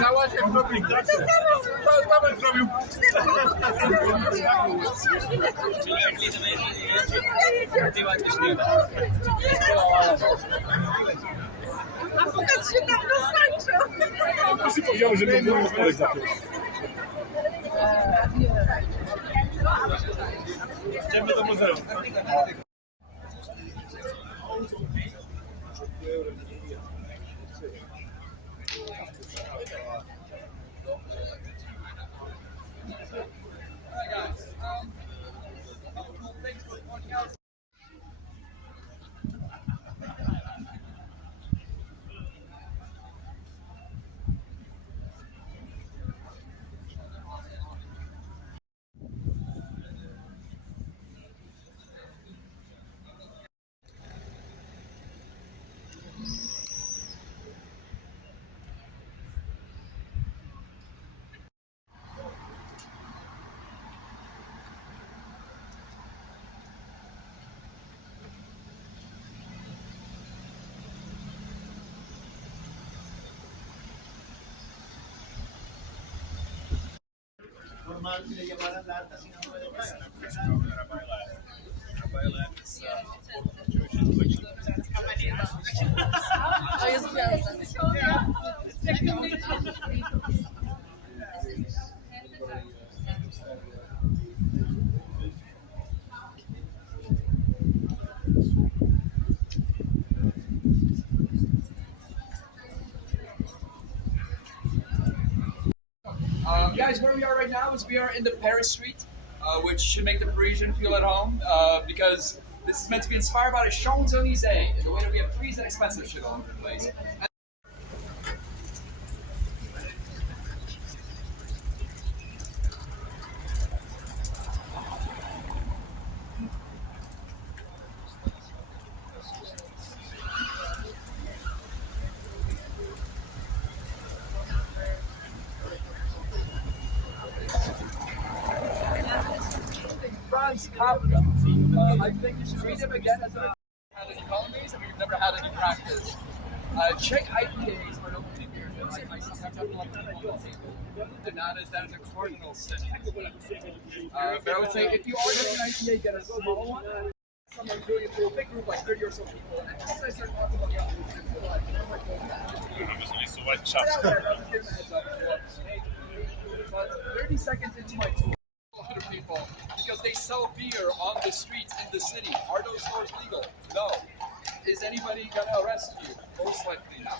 Cała się w robił. Paweł zrobił. A pokaz się tam rozkończył. Wszyscy powiedziały, że nie mówią Marek za to. Idziemy do muzeum. Normal sila llamaran lahat kasi nga wala tayo. To jest gwiazda. Guys, where we are right now is we are in the Paris street, which should make the Parisian feel at home, because this is meant to be inspired by the Champs-Élysées, the way that we have trees and expensive shit all over the place. Franz Kafka. I think you should read him again as a had any colonies and we've never had any practice. Czech IPAs are not only beer, but I sometimes have a lot of people and that is a cardinal sin. But I would say if you are doing an IPA, get a small one. Someone doing it to a big group, like 30 or so people, and as soon as I start talking about the other groups, I feel like, oh my god, I'll just give them a heads up. But 30 seconds into my tour, other people because they sell beer on the streets in the city. Are those stores legal? No. Is anybody gonna arrest you? Most likely not.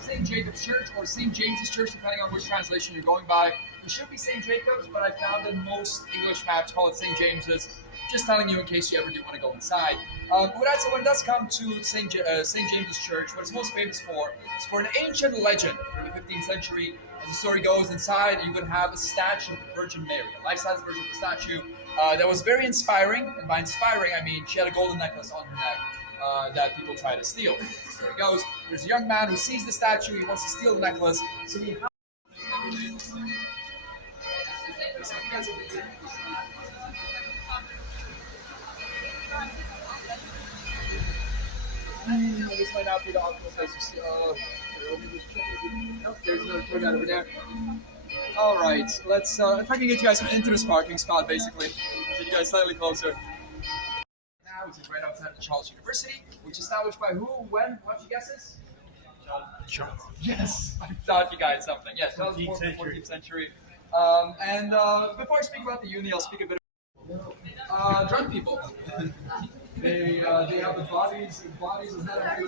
St. Jacob's Church or St. James's Church, depending on which translation you're going by. It should be St. Jacob's, but I found that most English maps call it St. James's. Just telling you in case you ever do want to go inside. When it does come to St. James's Church, what it's most famous for is for an ancient legend from the 15th century. As the story goes, inside you would have a statue of the Virgin Mary, a life-size version of the statue that was very inspiring. And by inspiring, I mean she had a golden necklace on her neck. That people try to steal. So it goes. There's a young man who sees the statue. He wants to steal the necklace. So he. This might not be the optimal place to see. There's another tour guide over there. All right, let's. If I can get you guys into this parking spot, basically, get you guys slightly closer. Which is right outside of Charles University, which is established by who, when, what you guesses? Charles. Yes, I thought you guys something. Yes, Charles IV, 14th century. And before I speak about the uni, I'll speak a bit about drunk people. They have the bodies of that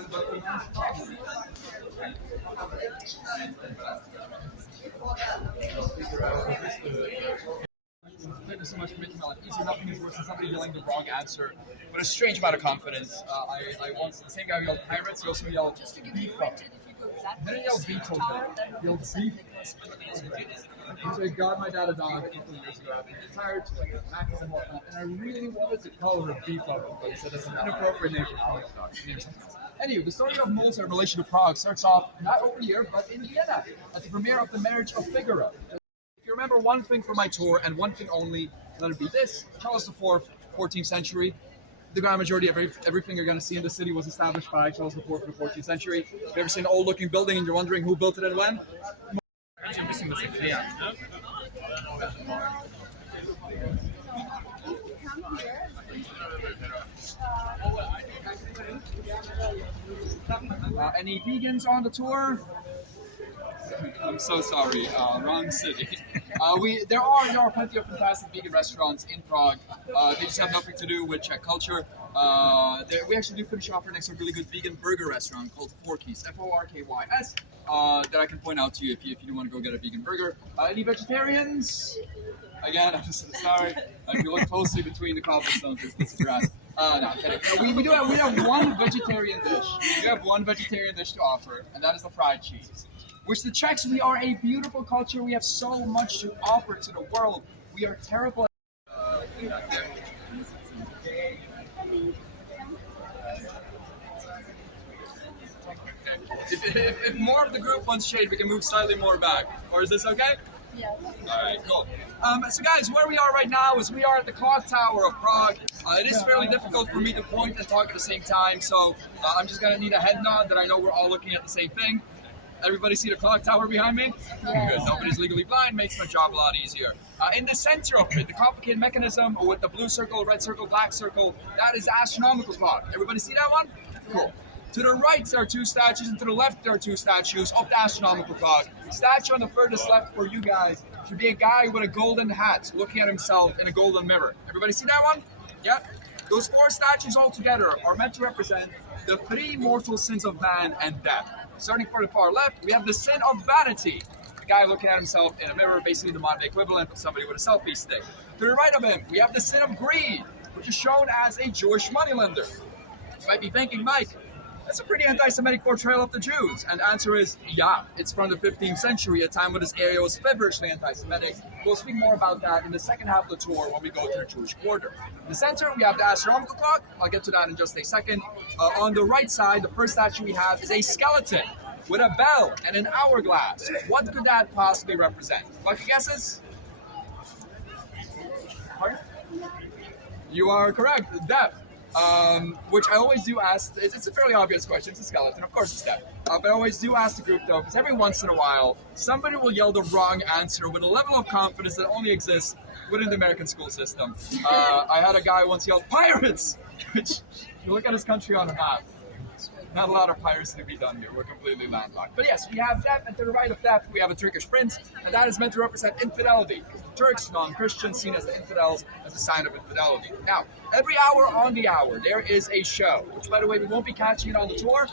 Thank you so much for making my life easier. Nothing is worse than somebody yelling the wrong answer with a strange amount of confidence. I once, the same guy who yelled pirates, he also yelled, just to give you fun. Didn't yell beetle, yelled beef. So I got my dad a dog a couple of years ago after he retired to like a max and whatnot, and I really wanted to call her Beef Oven, but he said it's an inappropriate name for Polish dog. Anyway, the story of Malta in relation to Prague starts off not over here, but in Vienna, at the premiere of The Marriage of Figaro. If you remember one thing from my tour, and one thing only, let it be this: Charles IV, 14th century. The grand majority of everything you're going to see in the city was established by Charles IV in the 14th century. Have you ever seen an old-looking building and you're wondering who built it and when? Any vegans on the tour? I'm so sorry, wrong city. There are plenty of fantastic vegan restaurants in Prague. They just have nothing to do with Czech culture. We actually do finish off our next really good vegan burger restaurant called Forky's, Forkys, that I can point out to you if you do want to go get a vegan burger. Any vegetarians? Again, I'm just sorry. If you look closely between the cobblestones, it's grass. No, I'm kidding. No, we have one vegetarian dish. We have one vegetarian dish to offer, and that is the fried cheese. Which the Czechs, we are a beautiful culture. We have so much to offer to the world. We are terrible. If more of the group wants shade, we can move slightly more back. Or is this okay? Yeah. All right, cool. So guys, where we are right now is we are at the clock tower of Prague. It is fairly difficult for me to point and talk at the same time, so I'm just gonna need a head nod that I know we're all looking at the same thing. Everybody see the clock tower behind me? Yeah. Good. Nobody's legally blind, makes my job a lot easier. In the center of it, the complicated mechanism with the blue circle, red circle, black circle, that is the astronomical clock. Everybody see that one? Cool. To the right there are two statues, and to the left there are two statues of the astronomical clock. The statue on the furthest left for you guys should be a guy with a golden hat looking at himself in a golden mirror. Everybody see that one? Yep. Those four statues all together are meant to represent the three mortal sins of man and death. Starting from the far left, we have the sin of vanity. The guy looking at himself in a mirror, basically the modern day equivalent of somebody with a selfie stick. To the right of him, we have the sin of greed, which is shown as a Jewish moneylender. You might be thinking, Mike, that's a pretty anti-Semitic portrayal of the Jews. And the answer is, yeah, it's from the 15th century, a time when this area was feverishly anti-Semitic. We'll speak more about that in the second half of the tour when we go to the Jewish quarter. In the center, we have the astronomical clock. I'll get to that in just a second. On the right side, the first statue we have is a skeleton with a bell and an hourglass. What could that possibly represent? Lucky guesses? Pardon? You are correct, death. Which I always do ask. It's a fairly obvious question. It's a skeleton, of course it's death. But I always do ask the group though, because every once in a while, somebody will yell the wrong answer with a level of confidence that only exists within the American school system. I had a guy once yell pirates, which if you look at his country on a map, not a lot of piracy to be done here. We're completely landlocked. But yes, we have death, and to the right of death, we have a Turkish prince, and that is meant to represent infidelity. Turks, non-Christians, seen as the infidels, as a sign of infidelity. Now, every hour on the hour, there is a show, which, by the way, we won't be catching it on the tour,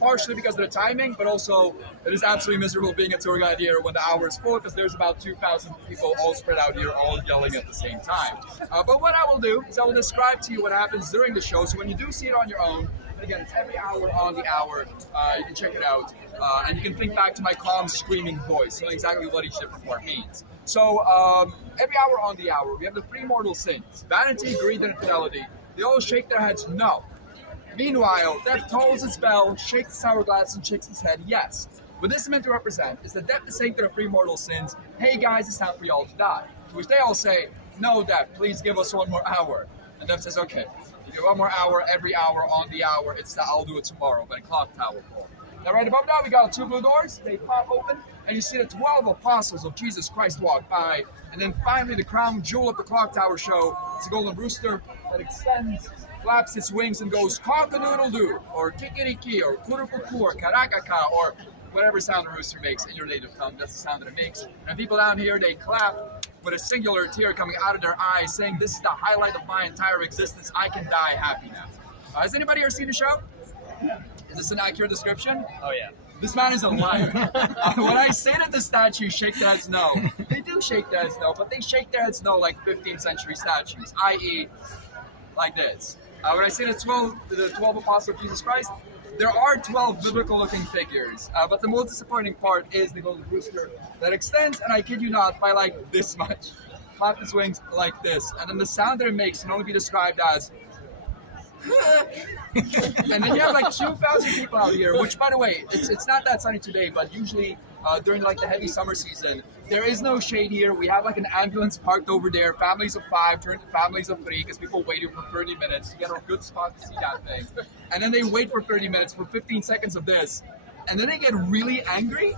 partially because of the timing, but also it is absolutely miserable being a tour guide here when the hour is full, because there's about 2,000 people all spread out here, all yelling at the same time. But what I will do is I will describe to you what happens during the show, so when you do see it on your own, again, it's every hour on the hour. You can check it out. And you can think back to my calm, screaming voice, so exactly what each different part means. So, every hour on the hour, we have the three mortal sins: vanity, greed, and infidelity. They all shake their heads, no. Meanwhile, death tolls its bell, shakes its hourglass, and shakes its head, yes. What this is meant to represent is that death is saying to the three mortal sins, hey guys, it's time for y'all to die. To which they all say, no, death, please give us one more hour. And death says, okay. You get one more hour, every hour on the hour. It's the I'll do it tomorrow, but a clock tower full. Now, right above that, we got two blue doors. They pop open, and you see the 12 apostles of Jesus Christ walk by. And then finally, the crown jewel of the clock tower show is a golden rooster that extends, flaps its wings, and goes cock-a-doodle-doo, or kikiriki, or kurupuku, or karakaka, or whatever sound a rooster makes in your native tongue. That's the sound that it makes. And people down here, they clap with a singular tear coming out of their eyes, saying, this is the highlight of my entire existence. I can die happy now. Has anybody here seen the show? Is this an accurate description? Oh yeah. This man is a liar. When I say that the statues shake their heads no, they do shake their heads no, but they shake their heads no like 15th century statues, i.e. like this. When I say the 12 apostles of Jesus Christ, there are 12 biblical-looking figures, but the most disappointing part is the golden rooster that extends, and I kid you not, by like this much. Clap its wings like this, and then the sound that it makes can only be described as and then you have like 2,000 people out here, which by the way, it's not that sunny today, but usually during like the heavy summer season, there is no shade here. We have like an ambulance parked over there, families of 5 turned to families of 3 because people wait here for 30 minutes to get a good spot to see that thing. And then they wait for 30 minutes for 15 seconds of this. And then they get really angry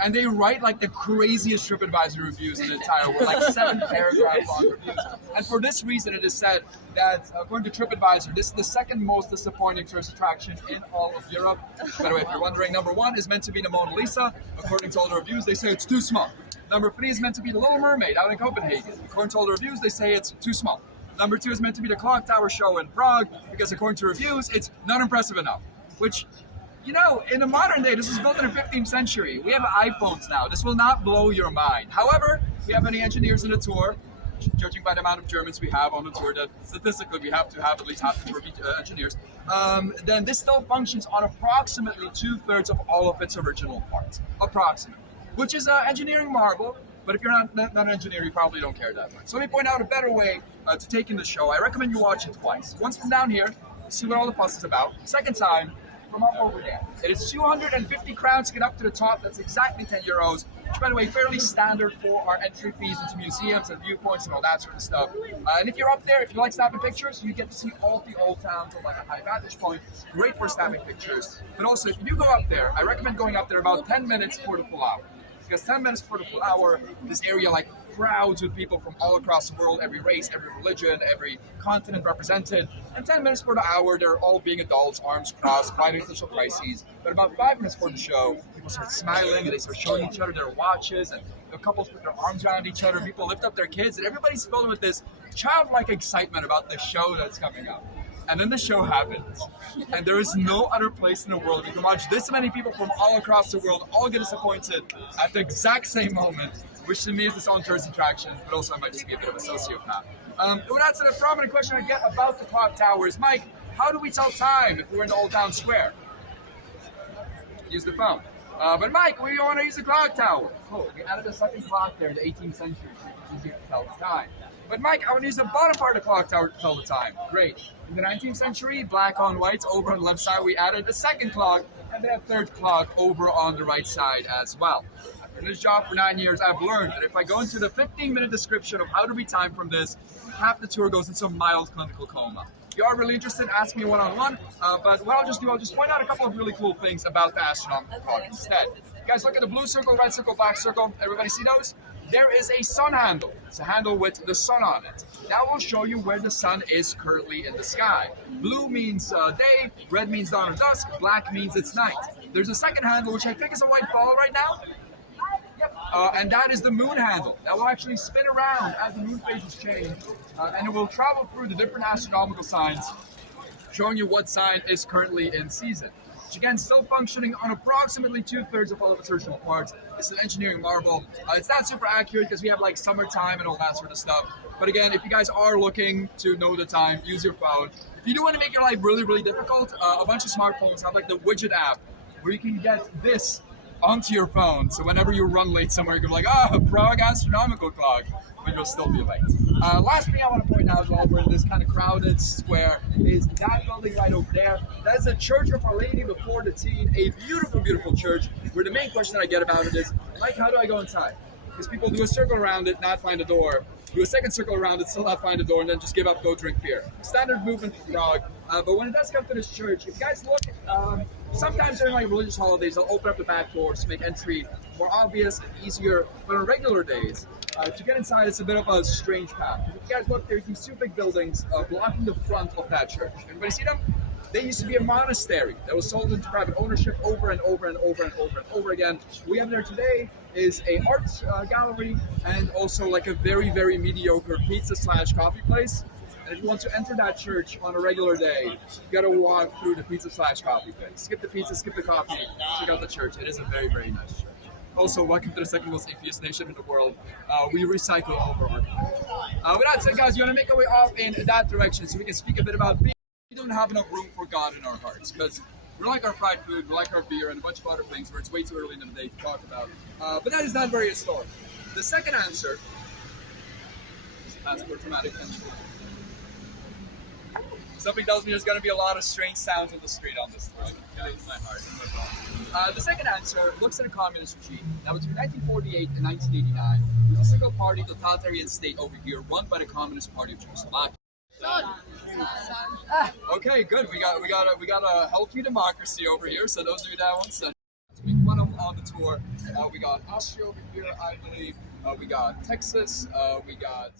and they write like the craziest TripAdvisor reviews in the entire world, like 7 paragraph long reviews. And for this reason, it is said that according to TripAdvisor, this is the second most disappointing tourist attraction in all of Europe. By the way, if you're wondering, number 1 is meant to be the Mona Lisa. According to all the reviews, they say it's too small. Number 3 is meant to be the Little Mermaid out in Copenhagen. According to all the reviews, they say it's too small. Number 2 is meant to be the Clock Tower show in Prague, because according to reviews, it's not impressive enough. Which, you know, in the modern day, this was built in the 15th century. We have iPhones now. This will not blow your mind. However, if you have any engineers on the tour, judging by the amount of Germans we have on the tour, that statistically we have to have at least half the tour be engineers, then this still functions on approximately 2/3 of all of its original parts. Approximately. Which is an engineering marvel, but if you're not an engineer, you probably don't care that much. So let me point out a better way to take in the show. I recommend you watch it twice. Once from down here, see what all the fuss is about. Second time, from up over there. It is 250 crowns to get up to the top. That's exactly 10 euros, which, by the way, fairly standard for our entry fees into museums and viewpoints and all that sort of stuff. And if you're up there, if you like snapping pictures, you get to see all the old town from like a high vantage point. Great for snapping pictures. But also, if you do go up there, I recommend going up there about 10 minutes for the full hour. Because 10 minutes for the full hour, this area like crowds with people from all across the world, every race, every religion, every continent represented. And 10 minutes for the hour, they're all being adults, arms crossed, quite existential crises. But about 5 minutes for the show, people start smiling and they start showing each other their watches, and the couples put their arms around each other, people lift up their kids, and everybody's filled with this childlike excitement about the show that's coming up. And then the show happens, and there is no other place in the world you can watch this many people from all across the world all get disappointed at the exact same moment, which to me is its own tourist attraction, but also I might just be a bit of a sociopath. But that's a prominent question I get about the clock towers. Mike, how do we tell time if we're in the Old Town Square? Use the phone. But Mike, we want to use the clock tower. Oh, we added a second clock there in the 18th century, so it's easier to tell the time. But Mike, I want to use the bottom part of the clock tower to tell the time. Great. In the 19th century, black on white, over on the left side, we added a second clock, and then a third clock over on the right side as well. After this job for 9 years, I've learned that if I go into the 15-minute description of how to read time from this, half the tour goes into a mild clinical coma. If you are really interested, ask me one-on-one, but what I'll just do, I'll just point out a couple of really cool things about the astronomical clock instead. You guys look at the blue circle, red circle, black circle. Everybody see those? There is a sun handle. It's a handle with the sun on it. That will show you where the sun is currently in the sky. Blue means day, red means dawn or dusk, black means it's night. There's a second handle, which I think is a white ball right now. Yep. And that is the moon handle. That will actually spin around as the moon phases change, and it will travel through the different astronomical signs, showing you what sign is currently in season. Which again, still functioning on approximately 2/3 of all of its original parts. It's an engineering marvel. It's not super accurate because we have like summertime and all that sort of stuff. But again, if you guys are looking to know the time, use your phone. If you do want to make your life really, really difficult, a bunch of smartphones have like the widget app where you can get this onto your phone. So whenever you run late somewhere, you can be like, Prague astronomical clock, but you'll still be late. Last thing I want to point out while we're in this kind of crowded square is that building right over there. That is a Church of Our Lady Before the Teen, a beautiful, beautiful church, where the main question that I get about it is, Mike, how do I go inside? Because people do a circle around it, not find a door, do a second circle around it, still not find a door, and then just give up, go drink beer. Standard movement for Prague. But when it does come to this church, if you guys look, sometimes during like religious holidays, they'll open up the back doors to make entry more obvious and easier. But on regular days, to get inside, it's a bit of a strange path. If you guys look, there's these 2 big buildings blocking the front of that church. Everybody see them? They used to be a monastery that was sold into private ownership over and over and over and over and over again. What we have there today is a art gallery and also like a very, very mediocre pizza/coffee place. And if you want to enter that church on a regular day, you gotta walk through the pizza/coffee place. Skip the pizza, skip the coffee, check out the church. It is a very, very nice church. Also, welcome to the second most atheist nation in the world. We recycle all of our art. With that said, guys, you want to make our way off in that direction so we can speak a bit about We don't have enough room for God in our hearts because we like our fried food, we like our beer, and a bunch of other things where it's way too early in the day to talk about. But that is not very historic. The second answer is as for dramatic tension. Something tells me there's going to be a lot of strange sounds on the street on this one. It is my heart. The second answer looks at a communist regime. Now, between 1948 and 1989, there was a single-party totalitarian state over here, run by the Communist Party of Czechoslovakia. Okay, good. We got a healthy democracy over here. So those of you that want to make fun of on the tour, we got Austria over here, I believe. We got Texas. We got.